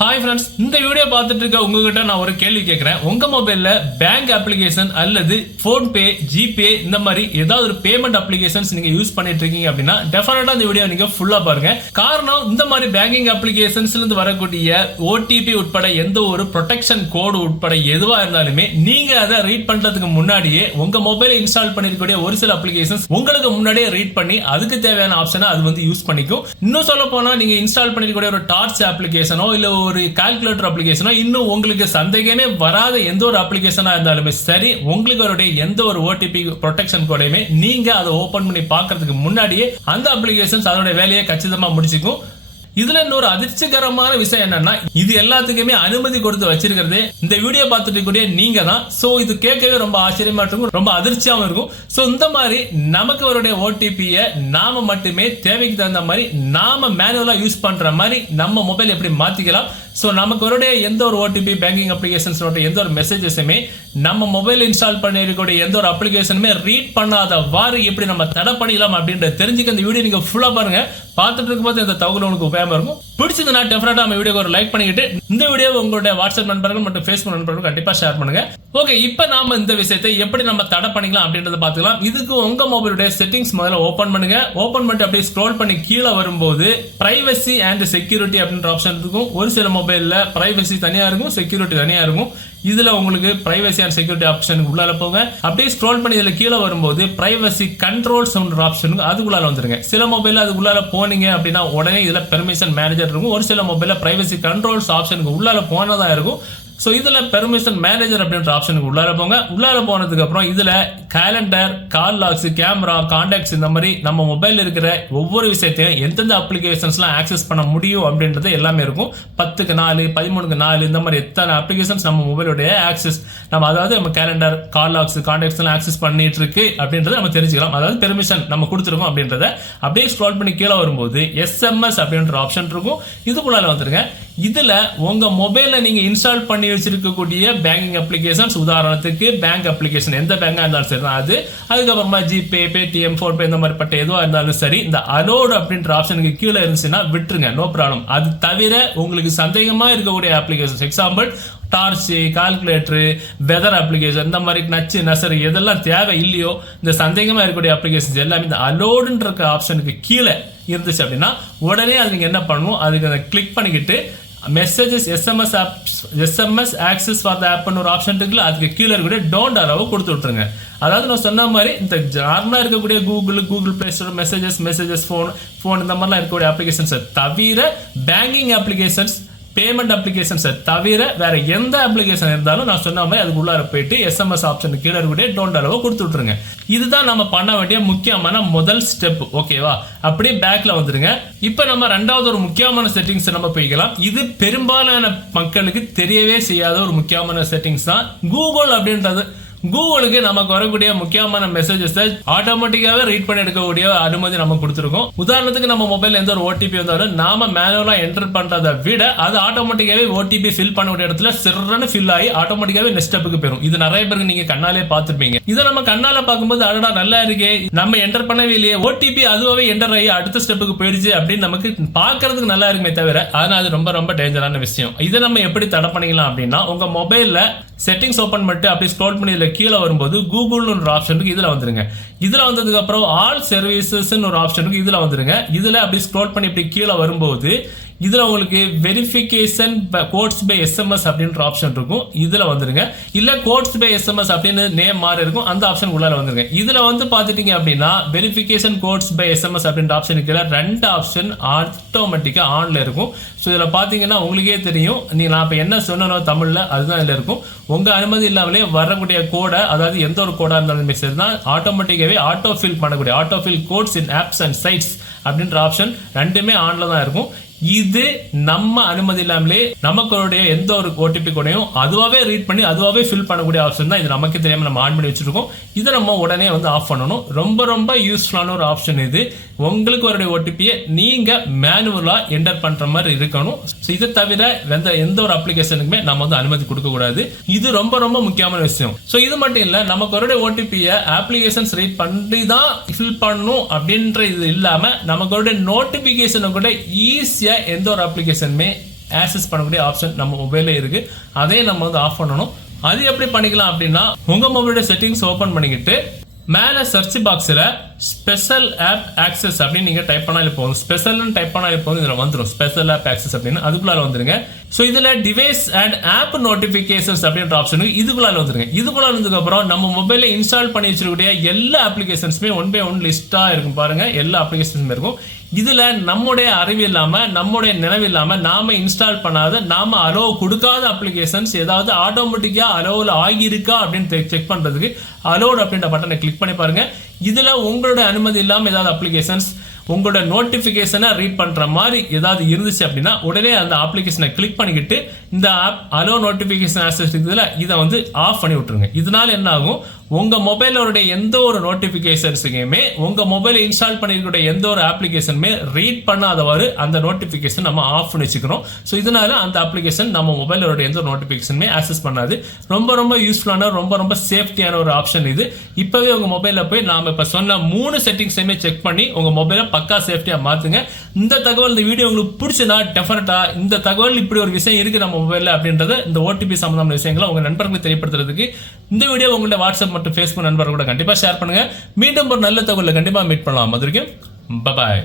Hi friends, இந்த video பார்த்துட்டு இருக்க உங்ககிட்ட நான் ஒரு கேள்வி கேட்கிறேன். உங்க மொபைல்ல பேங்க் அப்ளிகேஷன் அல்லது போன்பே, ஜிபே இந்த மாதிரி ஏதாவது ஒரு பேமெண்ட் அப்ளிகேஷன்ஸ் நீங்க யூஸ் பண்ணிட்டு இருக்கீங்க அப்படின்னா டெஃபினட்டா இந்த வீடியோ நீங்க ஃபுல்லா பாருங்க. காரணம், இந்த மாதிரி பேங்கிங் அப்ளிகேஷன்ஸ்ல இருந்து வரக்கூடிய ஓடிபி உட்பட எந்த ஒரு ப்ரொடெக்ஷன் கோடு உட்பட எதுவா இருந்தாலுமே நீங்க அதை ரீட் பண்றதுக்கு முன்னாடியே உங்க மொபைல் இன்ஸ்டால் பண்ணிருக்கக்கூடிய ஒரு சில அப்ளிகேஷன்ஸ் உங்களுக்கு முன்னாடியே ரீட் பண்ணி அதுக்கு தேவையான ஆப்ஷனை அது வந்து யூஸ் பண்ணிக்கும். இன்னும் சொல்ல போனா நீங்க இன்ஸ்டால் பண்ணிருக்கக்கூடிய ஒரு டார்ச் அப்ளிகேஷனோ இல்ல ஒரு கால்குலேட்டர் அப்ளிகேஷனோ இன்னும் உங்களுக்கு சந்தேகமே வராத எந்த ஒரு அப்ளிகேஷனா இருந்தாலுமே சரி, உங்களுக்கு அவருடைய எந்த ஒரு ஓடிபி ப்ரொடெக்ஷன் கோடையுமே நீங்க அதை ஓபன் பண்ணி பார்க்கிறதுக்கு முன்னாடியே அந்த அப்ளிகேஷன்ஸ் அதோட வேலையை கச்சிதமா முடிச்சுக்கும். இதுல இன்னொரு அதிர்ச்சிகரமான விஷயம் என்னன்னா, இது எல்லாத்துக்குமே அனுமதி கொடுத்து வச்சிருக்கிறது இந்த வீடியோ பார்த்துட்டு கூடிய நீங்க தான். சோ இது கேட்கவே ரொம்ப ஆச்சரியமா இருக்கும், ரொம்ப அதிர்ச்சியாவும் இருக்கும். சோ இந்த மாதிரி நமக்கு அவருடைய ஓடிபியை நாம மட்டுமே தேவைக்கு தகுந்த மாதிரி நாம மேனுவலா யூஸ் பண்ற மாதிரி நம்ம மொபைல் எப்படி மாத்திக்கலாம். சோ நமக்கு அவருடைய எந்த ஒரு ஓடிபி பேங்கிங் அப்ளிகேஷன்ஸ் எந்த ஒரு மெசேஜஸுமே நம்ம மொபைல் இன்ஸ்டால் பண்ணிருக்கக்கூடிய எந்த ஒரு அப்ளிகேஷனுமே ரீட் பண்ணாதவாறு எப்படி நம்ம தடை பண்ணிக்கலாம் அப்படின்ற தெரிஞ்சுக்க இந்த வீடியோ நீங்க ஃபுல்லா பாருங்க. பார்த்துட்டு இருக்கும்போது இந்த தகவல் உங்களுக்கு உபயோகமா இருக்கும். பிடிச்சதுன்னா டெஃபினட்டா நம்ம வீடியோக்கு ஒரு லைக் பண்ணிக்கிட்டு இந்த வீடியோ உங்களுடைய வாட்ஸ்அப் நண்பர்கள் மற்றும் ஃபேஸ்புக் நண்பர்கள் கண்டிப்பா ஷேர் பண்ணுங்க. ஓகே, இப்போ நாம இந்த விஷயத்தை எப்படி நம்ம தடை பண்ணிக்கலாம் அப்படின்றத பார்த்துக்கலாம். இதுக்கு உங்க மொபைலுடைய செட்டிங்ஸ் முதல்ல ஓபன் பண்ணுங்க. ஓபன் பண்ணிட்டு அப்படியே ஸ்க்ரோல் பண்ணி கீழே வரும்போது பிரைவசி அண்ட் செக்யூரிட்டி அப்படின்ற ஆப்ஷன் இருக்கும். ஒரு சில மொபைல்ல பிரைவசி தனியா இருக்கும், செக்யூரிட்டி தனியா இருக்கும். இதுல உங்களுக்கு பிரைவசி அண்ட் செக்யூரிட்டி ஆப்ஷனுக்கு உள்ளால போங்க. அப்படியே ஸ்க்ரோல் பண்ணி இதுல கீழே வரும்போது பிரைவசி கண்ட்ரோல்ஸ் ஆப்ஷனுக்கு அதுக்குள்ளால வந்துருங்க. சில மொபைல்ல அதுக்குள்ளால போனீங்க அப்படின்னா உடனே இதுல பெர்மிஷன் மேனேஜர் இருக்கும். ஒரு சில மொபைல்ல பிரைவசி கண்ட்ரோல்ஸ் ஆப்ஷனுக்கு உள்ளால போனதா இருக்கும். சோ இதுல பெர்மிஷன் மேனேஜர் அப்படின்ற ஆப்ஷனுக்கு உள்ளார போங்க. உள்ளார போனதுக்கு அப்புறம் இதுல கேலண்டர், கால் லாக்ஸ், கேமரா, கான்டாக்ட்ஸ் இந்த மாதிரி நம்ம மொபைல் இருக்கிற ஒவ்வொரு விஷயத்தையும் எந்தெந்த அப்ளிகேஷன்ஸ்லாம் ஆக்சஸ் பண்ண முடியும் அப்படின்றது எல்லாமே இருக்கும். 10க்கு 4, 13க்கு 4 இந்த மாதிரி எத்தனை அப்ளிகேஷன்ஸ் நம்ம மொபைலுடைய ஆக்சஸ் நம்ம அதாவது நம்ம கேலண்டர், கால் லாக்ஸ், கான்டாக்ட்ஸ் எல்லாம் ஆக்சஸ் பண்ணிட்டு இருக்கு அப்படின்றத நம்ம தெரிஞ்சுக்கலாம். அதாவது பெர்மிஷன் நம்ம கொடுத்துருக்கோம் அப்படின்றத. அப்படியே ஸ்க்ரோல் பண்ணி கீழே வரும்போது எஸ்எம்எஸ் அப்படின்ற ஆப்ஷன் இருக்கும். இதுக்குள்ளால வந்துருங்க. இதுல உங்க மொபைல்ல நீங்க இன்ஸ்டால் பண்ணி வச்சிருக்கக்கூடிய பேங்கிங் அப்ளிகேஷன்ஸ், உதாரணத்துக்கு பேங்க் அப்ளிகேஷன் எந்த பேங்கா இருந்தாலும் சரி அது, அதுக்கப்புறமா ஜிபே, பேடிஎம், போன்பே இந்த மாதிரி பட்ட எதுவா இருந்தாலும் சரி, இந்த அலோட் அப்படின்ற ஆப்ஷனுக்கு கீழே இருந்துச்சுன்னா விட்டுருங்க, நோ ப்ராப்ளம். அது தவிர உங்களுக்கு சந்தேகமா இருக்கக்கூடிய application, example torch, calculator, weather application இந்த மாதிரி நச்சு நசரு எதெல்லாம் தேவை இல்லையோ இந்த சந்தேகமா இருக்கக்கூடிய அப்ளிகேஷன்ஸ் எல்லாமே இந்த அலோடுன்ற ஆப்ஷனுக்கு கீழே இருந்துச்சு அப்படின்னா உடனே அது நீங்க என்ன பண்ணணும், அதுக்கு கிளிக் பண்ணிக்கிட்டு messages SMS access for the ஆப்னு ஒரு ஆப்ஷன் இருக்குல்ல, அதுக்கு கீழே இருக்கக்கூடிய டோன்ட் அலோவ் கொடுத்து விட்டுருங்க. அதாவது நான் சொன்ன மாதிரி இந்த நார்மலா இருக்கக்கூடிய Google play store messages phone இந்த மாதிரிலாம் இருக்கக்கூடிய அப்ளிகேஷன்ஸ் தவிர பேங்கிங் அப்ளிகேஷன்ஸ், பேமெண்ட் அப்ளிகேஷன்ஸ் தவிர வேற எந்த அப்ளிகேஷன் இருந்தாலும் நான் சொன்ன மாதிரி அதுக்கு உள்ளார போயிட்டு எஸ்எம்எஸ் ஆப்ஷன் கீழே இருக்கக்கூடிய டோன்ட் அலோவ் கொடுத்து விட்டுருங்க. இதுதான் நம்ம பண்ண வேண்டிய முக்கியமான முதல் ஸ்டெப். ஓகேவா? அப்படியே பேக்ல வந்துருங்க. இப்ப நம்ம ரெண்டாவது ஒரு முக்கியமான செட்டிங்ஸ் நம்ம போய்க்கலாம். இது பெரும்பாலான மக்களுக்கு தெரியவே செய்யாத ஒரு முக்கியமான செட்டிங்ஸ் தான். கூகுள் அப்படின்றது கூகுளுக்கு நமக்கு வரக்கூடிய முக்கியமான மெசேஜஸ் ஆட்டோமேட்டிக்காவே ரீட் பண்ணி எடுக்கக்கூடிய அனுமதி நம்ம கொடுத்துருக்கோம். உதாரணத்துக்கு நம்ம மொபைல் எந்த ஒரு ஓடிபி வந்தாலும் நாம மேனுவலா என்டர் பண்றதை விட அது ஆட்டோமேட்டிக்காவே ஓடிபி ஃபில் பண்ணக்கூடிய இடத்துல சிறன்னு ஃபில் ஆகி ஆட்டோமேட்டிக்காவே நெக்ஸ்ட் ஸ்டெப்புக்கு போயிடும். இது நிறைய பேருக்கு நீங்க கண்ணாலே பார்த்திருப்பீங்க. இதை நம்ம கண்ணால பார்க்கும்போது அடடா நல்லா இருக்கே, நம்ம என்டர் பண்ணவே இல்லையே, ஓடிபி அதுவாவே என்டர் ஆகி அடுத்த ஸ்டெப்புக்கு போயிடுச்சு அப்படின்னு நமக்கு பாக்குறதுக்கு நல்லா இருக்குமே தவிர ஆனா அது ரொம்ப ரொம்ப டேஞ்சரான விஷயம். இதை நம்ம எப்படி தடை பண்ணிக்கலாம் அப்படின்னா, உங்க மொபைல்ல செட்டிங்ஸ் ஓபன் பண்ணிட்டு அப்படி ஸ்க்ரோல் பண்ணி இதுல கீழே வரும்போது கூகுள் ஒரு ஆப்ஷன் இருக்கு, இதுல வந்துருங்க. இதுல வந்ததுக்கு அப்புறம் ஆல் சர்வீசஸ் ஒரு ஆப்ஷன் இருக்கு, இதுல வந்துருங்க. இதுல அப்படி ஸ்க்ரோல் பண்ணி இப்படி கீழே வரும்போது இதுல உங்களுக்கு வெரிஃபிகேஷன் கோட்ஸ் பை எஸ்எம்எஸ் அப்படின்ற ஆப்ஷன் இருக்கும், இதுல வந்துருங்க. இல்ல கோட்ஸ் பை எஸ்எம்எஸ் அப்படின்னு நேம் மாறி இருக்கும், அந்த ஆப்ஷன் உள்ளார வந்துருங்க. இதுல வந்து பாத்துட்டீங்க அப்படின்னா வெரிஃபிகேஷன் கோட்ஸ் பை எஸ்எம்எஸ் அப்படின்ற ஆப்ஷனுக்கு ரெண்டு ஆப்ஷன் ஆட்டோமேட்டிக்கா ஆன்ல இருக்கும். ஸோ இதுல பாத்தீங்கன்னா உங்களுக்கே தெரியும், நான் இப்ப என்ன சொன்னோம் தமிழ்ல அதுதான் இதுல இருக்கும். உங்க அனுமதி இல்லாமலே வரக்கூடிய கோடை, அதாவது எந்த ஒரு கோடா இருந்தாலுமே சரி தான் ஆட்டோமேட்டிக்காவே ஆட்டோ ஃபில் பண்ணக்கூடிய auto fill codes in apps and sites அப்படின்ற ஆப்ஷன் ரெண்டுமே ஆன்ல தான் இருக்கும். இது நம்ம அனுமதி இல்லாமலே நமக்கு எந்த ஒரு ஓடிபி கூடயும் அதுவாவே ரீட் பண்ணி அதுவாவே ஃபில் பண்ணக்கூடிய ஆப்ஷன் தான். இது நமக்கு தெரியாம நம்ம ஆன் பண்ணி வச்சிருக்கோம். இதை நம்ம உடனே வந்து ஆஃப் பண்ணணும். ரொம்ப ரொம்ப யூஸ்ஃபுல்லான ஒரு ஆப்ஷன் இது. உங்களுக்கு ஒரு ஓடிபியை நீங்க மேனுவலா என்டர் பண்ற மாதிரி இருக்கணும். இதை தவிர எந்த ஒரு அப்ளிகேஷனுக்குமே நம்ம வந்து அனுமதி கொடுக்க கூடாது. இது ரொம்ப ரொம்ப முக்கியமான விஷயம். சோ இது மட்டும் இல்ல, நமக்கு ஒரு ஓடிபியை அப்ளிகேஷன்ஸ் ரீட் பண்ணி தான் ஃபில் பண்ணணும் அப்படின்ற இது இல்லாம நமக்கு நோட்டிபிகேஷன் கூட ஈஸியா எந்த ஒரு அப்ளிகேஷனுமே ஆக்சஸ் பண்ணக்கூடிய ஆப்ஷன் நம்ம மொபைல்ல இருக்கு. அதையும் நம்ம வந்து ஆஃப் பண்ணணும். அது எப்படி பண்ணிக்கலாம் அப்படின்னா, உங்க மொபைலோட செட்டிங்ஸ் ஓபன் பண்ணிக்கிட்டு மேல சர்ச் பாக்ஸ்ல ஸ்பெஷல் ஆப் ஆக்சஸ் அப்படின்னு நீங்க டைப் பண்ணாலே போதும். ஸ்பெஷல்னு டைப் பண்ணாலே போதும், இதுல வந்துடும் ஸ்பெஷல் ஆப் ஆக்சஸ் அப்படின்னு. அதுக்குள்ளால வந்துருங்க. ஸோ இதுல டிவைஸ் அண்ட் ஆப் நோட்டிபிகேஷன்ஸ் அப்படின்ற ஆப்ஷனுக்கு இதுக்குள்ளால வந்துருங்க. இதுக்குள்ளால வந்ததுக்கு அப்புறம் நம்ம மொபைல்ல இன்ஸ்டால் பண்ணி வச்சிருக்கக்கூடிய எல்லா அப்ளிகேஷன்ஸுமே ஒன் பை ஒன் லிஸ்டா இருக்கும் பாருங்க. எல்லா அப்ளிகேஷன்ஸுமே இருக்கும். இதுல நம்முடைய அறிவு இல்லாம, நம்முடைய நினைவு இல்லாம, நாம இன்ஸ்டால் பண்ணாத, நாம அலோ கொடுக்காத அப்ளிகேஷன்ஸ் ஏதாவது ஆட்டோமேட்டிக்கா அலோவில் ஆகியிருக்கா அப்படின்னு செக் பண்றதுக்கு அலோட் அப்படின்ற பட்டனை கிளிக் பண்ணி பாருங்க. இதுல உங்களோட அனுமதி இல்லாம ஏதாவது அப்ளிகேஷன்ஸ் உங்களோட நோட்டிபிகேஷனை ரீட் பண்ற மாதிரி ஏதாவது இருந்துச்சு அப்படின்னா உடனே அந்த அப்ளிகேஷனை கிளிக் பண்ணிக்கிட்டு இந்த ஆப் அலோ நோட்டிபிகேஷன் ஆக்சஸ் இருக்குதுல, இதை வந்து ஆஃப் பண்ணி விட்டுருங்க. இதனால என்ன ஆகும், உங்க மொபைலோட எந்த ஒரு நோட்டிபிகேஷன்ஸுமே உங்க மொபைல் இன்ஸ்டால் பண்ணிருக்கிற எந்த ஒரு அப்ளிகேஷனுமே ரீட் பண்ணாதவாறு அந்த நோட்டிபிகேஷன் நம்ம ஆஃப் பண்ணி வச்சுக்கிறோம். ஸோ இதனால அந்த அப்ளிகேஷன் நம்ம மொபைலோட எந்த ஒரு நோட்டிபிகேஷனுமே ஆக்சஸ் பண்ணாது. ரொம்ப ரொம்ப யூஸ்ஃபுல்லான, ரொம்ப ரொம்ப சேஃப்டியான ஒரு ஆப்ஷன் இது. இப்பவே உங்க மொபைல்ல போய் நாம இப்ப சொன்ன 3 செட்டிங்ஸையுமே செக் பண்ணி உங்க மொபைலை பக்கா சேஃப்டியா மாத்துங்க. இந்த தகவல், இந்த வீடியோ உங்களுக்கு பிடிச்சனா டெஃபினட்டா இந்த தகவல் இப்படி ஒரு விஷயம் இருக்கு நம்ம மொபைல்ல அப்படின்றத, இந்த ஓடிபி சம்பந்தமான விஷயங்களை உங்க நண்பர்களுக்கு தெரியப்படுத்துறதுக்கு இந்த வீடியோ உங்களோட வாட்ஸ்அப் மற்றும் ஃபேஸ்புக் நண்பர்கள் கூட கண்டிப்பா ஷேர் பண்ணுங்க. மீண்டும் ஒரு நல்ல தகவலை கண்டிப்பா மீட் பண்ணலாம். அது வரைக்கும் பை.